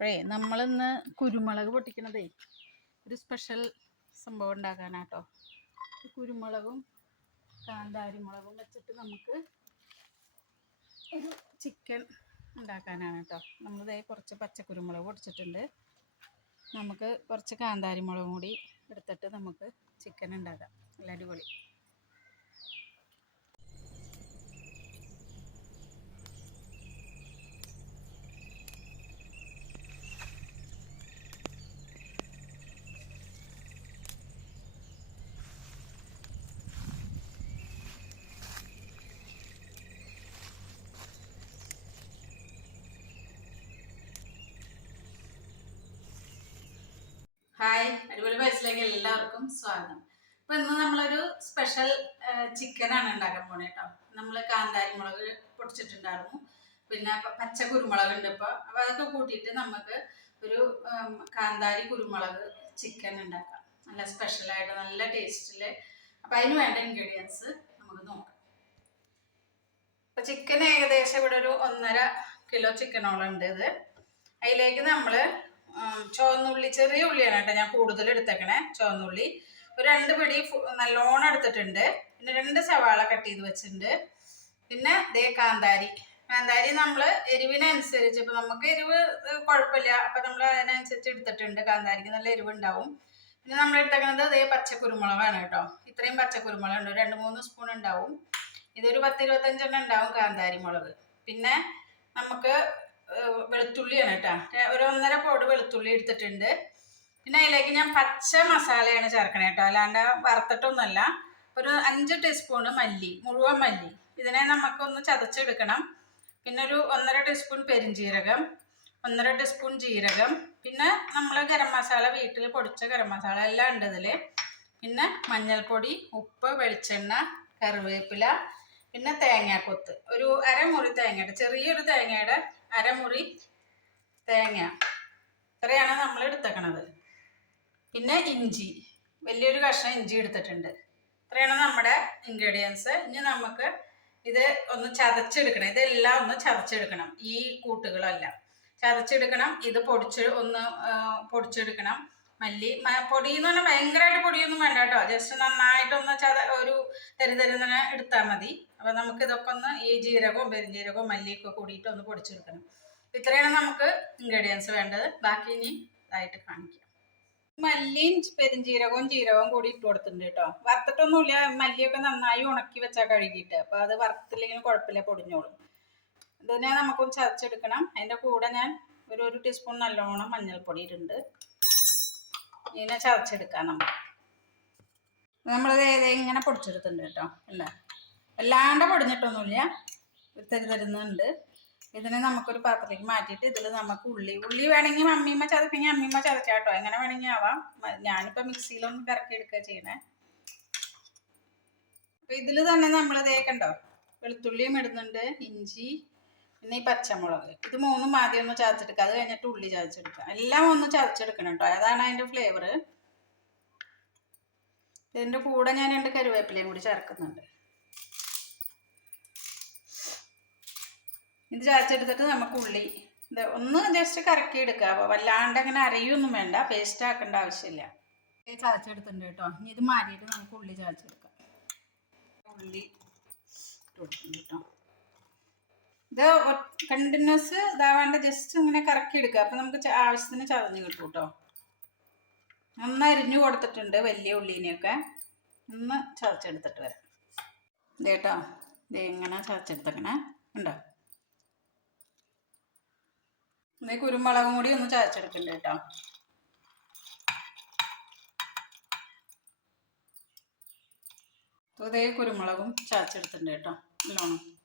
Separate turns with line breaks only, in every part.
അപ്പോഴേ നമ്മളിന്ന് കുരുമുളക് പൊട്ടിക്കണതേ ഒരു സ്പെഷ്യൽ സംഭവം ഉണ്ടാക്കാനാട്ടോ. കുരുമുളകും കാന്താരിമുളകും വെച്ചിട്ട് നമുക്ക് ഒരു ചിക്കൻ ഉണ്ടാക്കാനാണ് കേട്ടോ നമ്മളിതേ കുറച്ച് പച്ചക്കുരുമുളക് പൊടിച്ചിട്ടുണ്ട്. നമുക്ക് കുറച്ച് കാന്താരിമുളകും കൂടി എടുത്തിട്ട് നമുക്ക് ചിക്കൻ ഉണ്ടാക്കാം. നല്ല അടിപൊളി. അടിപൊളി എല്ലാവർക്കും സ്വാഗതം. അപ്പൊ ഇന്ന് നമ്മളൊരു സ്പെഷ്യൽ ചിക്കൻ ആണ് ഉണ്ടാക്കാൻ പോണേ കേട്ടോ നമ്മൾ കാന്താരി മുളക് പൊടിച്ചിട്ടുണ്ടായിരുന്നു. പിന്നെ പച്ച കുരുമുളക് ഉണ്ട് ഇപ്പൊ. അപ്പൊ അതൊക്കെ കൂട്ടിയിട്ട് നമുക്ക് ഒരു കാന്താരി കുരുമുളക് ചിക്കൻ ഉണ്ടാക്കാം. നല്ല സ്പെഷ്യൽ ആയിട്ട് നല്ല ടേസ്റ്റിൽ അപ്പൊ അതിന് വേണ്ട ഇൻഗ്രീഡിയൻസ് നമുക്ക് നോക്കാം. ഇപ്പൊ ചിക്കൻ ഏകദേശം ഇവിടെ ഒരു ഒന്നര കിലോ ചിക്കനോളം ഉണ്ട് ഇത്. അതിലേക്ക് നമ്മൾ ഉം, ചുവന്നുള്ളി ചെറിയ ഉള്ളിയാണ് കേട്ടോ ഞാൻ കൂടുതൽ എടുത്തേക്കണേ ചുവന്നുള്ളി. ഒരു രണ്ട് പിടി നല്ലോണം എടുത്തിട്ടുണ്ട്. പിന്നെ രണ്ട് സവാള കട്ട് ചെയ്ത് വെച്ചിട്ടുണ്ട്. പിന്നെ ദേ കാന്താരി. കാന്താരി നമ്മൾ എരിവിനനുസരിച്ച് ഇപ്പം നമുക്ക് എരിവ് കുഴപ്പമില്ല അപ്പം നമ്മൾ അതിനനുസരിച്ച് എടുത്തിട്ടുണ്ട്. കാന്താരിക്ക് നല്ല എരിവുണ്ടാവും. പിന്നെ നമ്മൾ എടുത്തേക്കുന്നത് ദേ പച്ചക്കുരുമുളകാണ് കേട്ടോ. ഇത്രയും പച്ചക്കുരുമുളക് ഉണ്ട് രണ്ട് മൂന്ന് സ്പൂൺ ഉണ്ടാവും. ഇതൊരു പത്ത് ഇരുപത്തഞ്ചെണ്ണം ഉണ്ടാവും കാന്താരി മുളക്. പിന്നെ നമുക്ക് വെളുത്തുള്ളിയാണ് കേട്ടോ. ഒരു ഒന്നര പൗഡർ വെളുത്തുള്ളി എടുത്തിട്ടുണ്ട്. പിന്നെ അതിലേക്ക് ഞാൻ പച്ച മസാലയാണ് ചേർക്കണേ കേട്ടോ. അല്ലാണ്ട് വറുത്തിട്ടൊന്നുമല്ല. ഒരു അഞ്ച് ടീസ്പൂൺ മല്ലി മുഴുവൻ മല്ലി. ഇതിനെ നമുക്കൊന്ന് ചതച്ചെടുക്കണം. പിന്നെ ഒരു ഒന്നര ടീസ്പൂൺ പെരിഞ്ജീരകം ഒന്നര ടീസ്പൂൺ ജീരകം. പിന്നെ നമ്മൾ ഗരം മസാല വീട്ടിൽ പൊടിച്ച ഗരം മസാല എല്ലാം ഉണ്ട് ഇതിൽ പിന്നെ മഞ്ഞൾപ്പൊടി ഉപ്പ് വെളിച്ചെണ്ണ കറിവേപ്പില പിന്നെ തേങ്ങാക്കൊത്ത്. ഒരു അരമുറി തേങ്ങയുടെ ചെറിയൊരു തേങ്ങയുടെ അരമുറി തേങ്ങ. ഇത്രയാണ് നമ്മൾ എടുത്തേക്കണത്. പിന്നെ ഇഞ്ചി. വലിയൊരു കഷ്ണം ഇഞ്ചി എടുത്തിട്ടുണ്ട്. ഇത്രയാണ് നമ്മുടെ ഇൻഗ്രീഡിയൻസ് ഇനി നമുക്ക് ഇത് ഒന്ന് ചതച്ചെടുക്കണം. ഇതെല്ലാം ഒന്ന് ചതച്ചെടുക്കണം. ഈ കൂട്ടുകളെല്ലാം. ചതച്ചെടുക്കണം. ഇത് പൊടിച്ച് ഒന്ന് പൊടിച്ചെടുക്കണം. മല്ലി പൊടിയെന്ന് പറഞ്ഞാൽ ഭയങ്കരമായിട്ട് പൊടിയൊന്നും വേണ്ട കേട്ടോ. ജസ്റ്റ് നന്നായിട്ടൊന്ന് ചത ഒരു തരി തരി തന്നെ എടുത്താൽ മതി. അപ്പോൾ നമുക്ക് ഇതൊക്കെ ഒന്ന് ഈ ജീരകവും പെരുംജീരകവും മല്ലിയൊക്കെ കൂടിയിട്ട് ഒന്ന് പൊടിച്ചെടുക്കണം. ഇത്രയാണ് നമുക്ക് ഇൻഗ്രീഡിയൻസ് വേണ്ടത്. ബാക്കി ഇനി ഇതായിട്ട് കാണിക്കാം. മല്ലിയും പെരുംജീരകവും ജീരകവും കൂടി ഇട്ട് കൊടുത്തിട്ടുണ്ട് കേട്ടോ. വറുത്തിട്ടൊന്നുമില്ല മല്ലിയൊക്കെ നന്നായി ഉണക്കി വെച്ചാൽ കഴുകിയിട്ട്. അപ്പോൾ അത് വറുത്തില്ലെങ്കിലും കുഴപ്പമില്ല പൊടിഞ്ഞോളും. ഇതിനെ നമുക്കൊന്ന് ചതച്ചെടുക്കണം. അതിന്റെ കൂടെ ഞാൻ ഒരു ഒരു ടീസ്പൂൺ നല്ലോണം മഞ്ഞൾപ്പൊടി ഇടുന്നുണ്ട് ഇതിനെ ചതച്ചെടുക്കാം നമ്മൾ. നമ്മളിത് ഇങ്ങനെ പൊടിച്ചെടുത്തിട്ടുണ്ട് കേട്ടോ. അല്ല വല്ലാണ്ട് പൊടിഞ്ഞിട്ടൊന്നുമില്ല. ഒരു തരി തരുന്നുണ്ട്. ഇതിനെ നമുക്കൊരു പാത്രത്തിലേക്ക് മാറ്റിയിട്ട് ഇതിൽ നമുക്ക് ഉള്ളി ഉള്ളി വേണമെങ്കിൽ അമ്മീമ്മ ചതപ്പിങ്ങി അമ്മീമ്മ ചതച്ചാട്ടോ എങ്ങനെ വേണമെങ്കിൽ ആവാം. ഞാനിപ്പോൾ മിക്സിയിലൊന്നും കറക്കി എടുക്കുക ചെയ്യണേ. അപ്പം ഇതിൽ തന്നെ നമ്മൾ ഇതേ കണ്ടോ? വെളുത്തുള്ളിയും ഇടുന്നുണ്ട് ഇഞ്ചി പിന്നെ ഈ പച്ചമുളക്. ഇത് മൂന്നും ആദ്യം ഒന്ന് ചതച്ചെടുക്കുക അത് കഴിഞ്ഞിട്ട് ഉള്ളി ചതച്ചെടുക്കുക എല്ലാം ഒന്ന് ചതച്ചെടുക്കണം കേട്ടോ അതാണ് അതിന്റെ ഫ്ലേവർ ഇതിന്റെ കൂടെ ഞാൻ രണ്ട് കരുവേപ്പിലയും കൂടി ചേർക്കുന്നുണ്ട്. ഇത് ചതച്ചെടുത്തിട്ട് നമുക്ക് ഉള്ളി ഒന്ന് ജസ്റ്റ് കറക്കി എടുക്കുക വല്ലാണ്ട് അങ്ങനെ അരയൊന്നും വേണ്ട. പേസ്റ്റ് ആക്കേണ്ട ആവശ്യമില്ല. ചതച്ചെടുത്തിട്ടുണ്ട് കേട്ടോ ഇനി ഇത് മാറിയിട്ട് നമുക്ക് ഉള്ളി ചതച്ചെടുക്കാം. ഉള്ളി കേട്ടോ ഇത് കണ്ടിന്യൂസ് ഇതാവാണ്ട് ജസ്റ്റ് ഇങ്ങനെ കറക്കി എടുക്കുക. അപ്പം നമുക്ക് ആവശ്യത്തിന് ചതഞ്ഞ് കിട്ടും കേട്ടോ ഒന്ന് അരിഞ്ഞു കൊടുത്തിട്ടുണ്ട് വലിയ ഉള്ളീനെയൊക്കെ. ഒന്ന് ചതച്ചെടുത്തിട്ട് വരാം. ഇത് കേട്ടോ ഇത് ഇങ്ങനെ ചതച്ചെടുത്തേക്കണേ. ഉണ്ടോ ഇത് കുരുമുളകും കൂടി ഒന്ന് ചതച്ചെടുക്കണ്ട കേട്ടോ ഇതേ കുരുമുളകും ചതച്ചെടുത്തിട്ടുണ്ട് കേട്ടോ നല്ലോണം.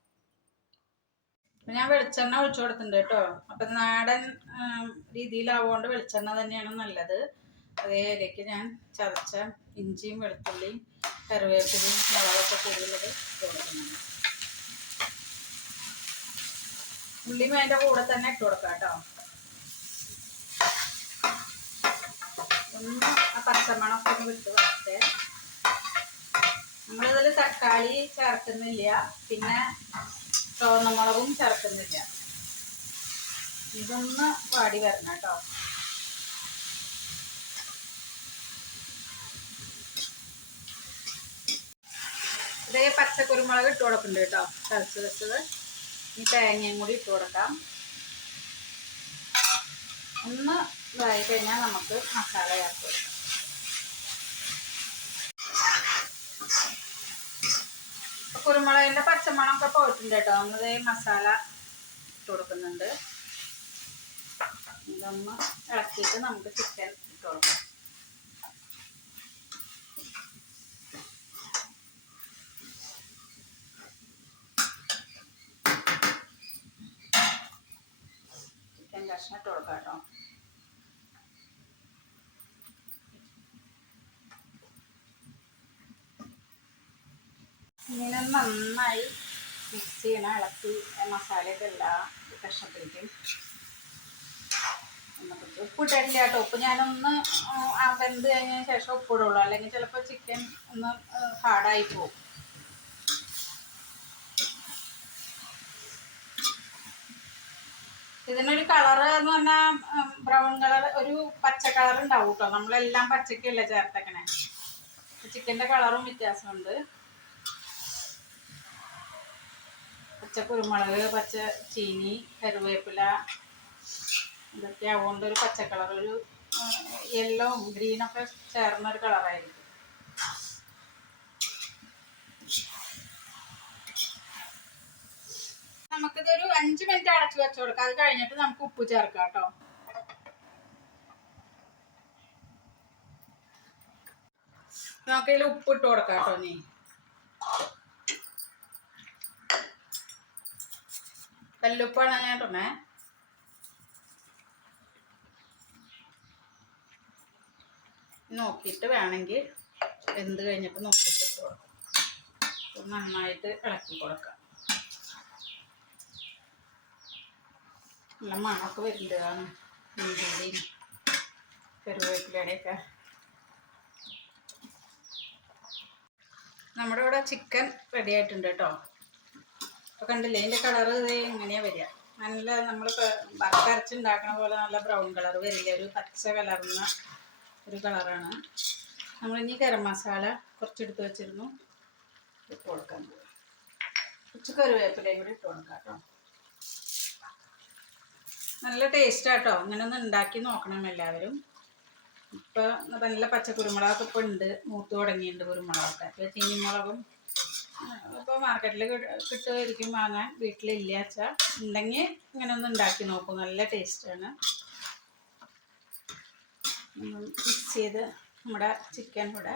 ഞാൻ വെളിച്ചെണ്ണ ഒഴിച്ചു കൊടുത്തിട്ടുണ്ട് കേട്ടോ. അപ്പം നാടൻ രീതിയിലാവുകൊണ്ട് വെളിച്ചെണ്ണ തന്നെയാണ് നല്ലത്. അതേലേക്ക് ഞാൻ ചതച്ച ഇഞ്ചിയും വെളുത്തുള്ളിയും കറിവേപ്പിലയും മുളകൊക്കെ കൂടുതലത് കൊടുക്കുന്നുണ്ട്. ഉള്ളിയും അതിന്റെ കൂടെ തന്നെ ഇട്ട് കൊടുക്കാം കേട്ടോ. ഒന്ന് ആ പച്ചമണമൊക്കെ ഒന്ന് വിട്ട് വരട്ടെ നമ്മളിതിൽ തക്കാളി ചേർക്കുന്നില്ല. പിന്നെ ചുവന്ന മുളകും ചേർക്കുന്നില്ല. ഇതൊന്ന് പാടി വരണം കേട്ടോ. ഇതേ പച്ചക്കുരുമുളക് ഇട്ട് കൊടുക്കുന്നുണ്ട് കേട്ടോ. ചതച്ച് വെച്ചത്. ഈ തേങ്ങയും കൂടി ഇട്ട് കൊടുക്കാം. ഒന്ന് ഇതായി കഴിഞ്ഞാൽ നമുക്ക് മസാല ചേർത്ത് കൊടുക്കാം. കുരുമുളകിന്റെ പച്ചമണമൊക്കെ പോയിട്ടുണ്ട് കേട്ടോ. നമ്മളിത് മസാല ഇട്ട് കൊടുക്കുന്നുണ്ട്. ഇതൊന്ന് ഇളക്കിയിട്ട് നമുക്ക് ചിക്കൻ ഇട്ട് കൊടുക്കാം. ചിക്കൻ കഷ്ണം ഇട്ട് കൊടുക്കാം കേട്ടോ ഇങ്ങനെ നന്നായി മിക്സ് ചെയ്യണം. ഇളക്കി മസാലയൊക്കെ എല്ലാ കഷ്ണത്തിലേക്കും. നമുക്ക് ഉപ്പിട്ടില്ല കേട്ടോ. ഉപ്പ് ഞാനൊന്ന് വെന്ത് കഴിഞ്ഞതിന് ശേഷം ഉപ്പിടുള്ളൂ അല്ലെങ്കിൽ ചിലപ്പോൾ ചിക്കൻ ഒന്ന് ഹാർഡായി പോകും ഇതിനൊരു കളറ് എന്ന് പറഞ്ഞാൽ ബ്രൗൺ കളർ ഒരു പച്ച കളർ ഉണ്ടാവും കേട്ടോ. നമ്മളെല്ലാം പച്ചക്കല്ലേ ചേർത്തേക്കണേ. ചിക്കന്റെ കളറും വ്യത്യാസമുണ്ട്. പച്ച കുരുമുളക് പച്ച ചീനി കരുവേപ്പില ഇതൊക്കെ ആവുകൊണ്ട് ഒരു പച്ച കളർ ഒരു യെല്ലോ ഗ്രീനൊക്കെ ചേർന്ന ഒരു കളറായിരിക്കും നമുക്കിതൊരു അഞ്ച് മിനിറ്റ് അടച്ചു വെച്ചു കൊടുക്കാം. അത് കഴിഞ്ഞിട്ട് നമുക്ക് ഉപ്പ് ചേർക്കാം കേട്ടോ. നമുക്കതിൽ ഉപ്പ് ഇട്ട് കൊടുക്കാം കേട്ടോ നീ കല്ലുപ്പാണ് ഞാൻ ഇടണേ നോക്കിയിട്ട് വേണമെങ്കിൽ വെന്ത് കഴിഞ്ഞിട്ട് നോക്കിയിട്ട് കൊടുക്കാം. നന്നായിട്ട് ഇളക്കി കൊടുക്കാം. നല്ല മണമൊക്കെ വരുന്നതാണ് ഇഞ്ചിന്റെയും കരുവേപ്പിലയുടെയൊക്കെ നമ്മുടെ ഇവിടെ ചിക്കൻ റെഡി ആയിട്ടുണ്ട് കേട്ടോ. അപ്പോൾ കണ്ടില്ലേ ഇതിന്റെ കളറ് ഇത് എങ്ങനെയാണ് വരിക? നല്ല നമ്മൾ വറുത്തരച്ചുണ്ടാക്കണ പോലെ നല്ല ബ്രൗൺ കളർ വരില്ല? ഒരു പച്ച കലർന്ന ഒരു കളറാണ് നമ്മൾ നമ്മളിനി ഗരം മസാല കുറച്ചെടുത്ത് വെച്ചിരുന്നു. ഇട്ട് കൊടുക്കാൻ കുറച്ച് കറിവേപ്പിലയും കൂടി ഇട്ട് കൊടുക്കാം കേട്ടോ. നല്ല ടേസ്റ്റാട്ടോ ഇങ്ങനെ ഒന്ന് ഉണ്ടാക്കി നോക്കണം എല്ലാവരും. ഇപ്പൊ നല്ല പച്ച കുരുമുളകൊക്കെ ഇപ്പൊ ഉണ്ട്. മൂത്ത് തുടങ്ങിയിട്ടുണ്ട് കുരുമുളകൊക്കെ. ചീനിമുളകും ഇപ്പോൾ മാർക്കറ്റിൽ കിട്ടുമായിരിക്കും വാങ്ങാൻ. വീട്ടിലില്ല വെച്ചാൽ ഉണ്ടെങ്കിൽ ഇങ്ങനെ ഒന്ന് ഉണ്ടാക്കി നോക്കും. നല്ല ടേസ്റ്റാണ് മിക്സ് ചെയ്ത് നമ്മുടെ ചിക്കൻ കൂടെ.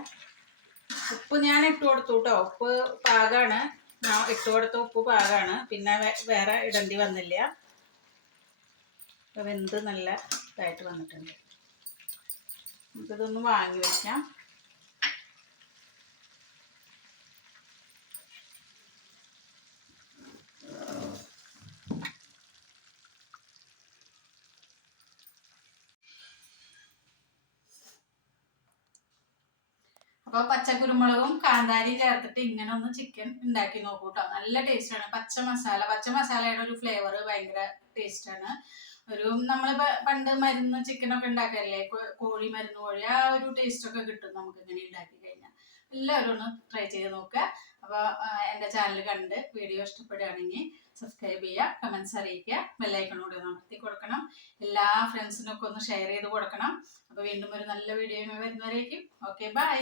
ഉപ്പ് ഞാൻ ഇട്ട് കൊടുത്തു കേട്ടോ ഉപ്പ് പാകമാണ് ഞാൻ ഇട്ട് കൊടുത്ത ഉപ്പ് പാകമാണ് പിന്നെ വേറെ ഇടേണ്ടി വന്നില്ല. വെന്ത് നല്ല ഇതായിട്ട് വന്നിട്ടുണ്ട്. നമുക്കിതൊന്ന് വാങ്ങി വെക്കാം. അപ്പോൾ പച്ചക്കുരുമുളകും കാന്താരിയും ചേർത്തിട്ട് ഇങ്ങനെ ഒന്ന് ചിക്കൻ ഉണ്ടാക്കി നോക്കൂ കേട്ടോ നല്ല ടേസ്റ്റാണ് പച്ച മസാല. പച്ച മസാലയുടെ ഒരു ഫ്ലേവർ ഭയങ്കര ടേസ്റ്റാണ് ഒരു നമ്മൾ പണ്ട് മരുന്ന് ചിക്കനൊക്കെ ഉണ്ടാക്കല്ലേ കോഴി മരുന്ന് കോഴി ആ ഒരു ടേസ്റ്റ് ഒക്കെ കിട്ടും നമുക്ക് ഇങ്ങനെ ഉണ്ടാക്കി കഴിഞ്ഞാൽ എല്ലാവരും ഒന്ന് ട്രൈ ചെയ്ത് നോക്കുക അപ്പോൾ എന്റെ ചാനൽ കണ്ട് വീഡിയോ ഇഷ്ടപ്പെടുകയാണെങ്കിൽ സബ്സ്ക്രൈബ് ചെയ്യുക കമന്റ്സ് അറിയിക്കുക ഒന്ന് അമർത്തി കൊടുക്കണം. എല്ലാ ഫ്രണ്ട്സിനൊക്കെ ഒന്ന് ഷെയർ ചെയ്ത് കൊടുക്കണം. അപ്പോൾ വീണ്ടും ഒരു നല്ല വീഡിയോ വരുന്നവരേക്കും. Okay bye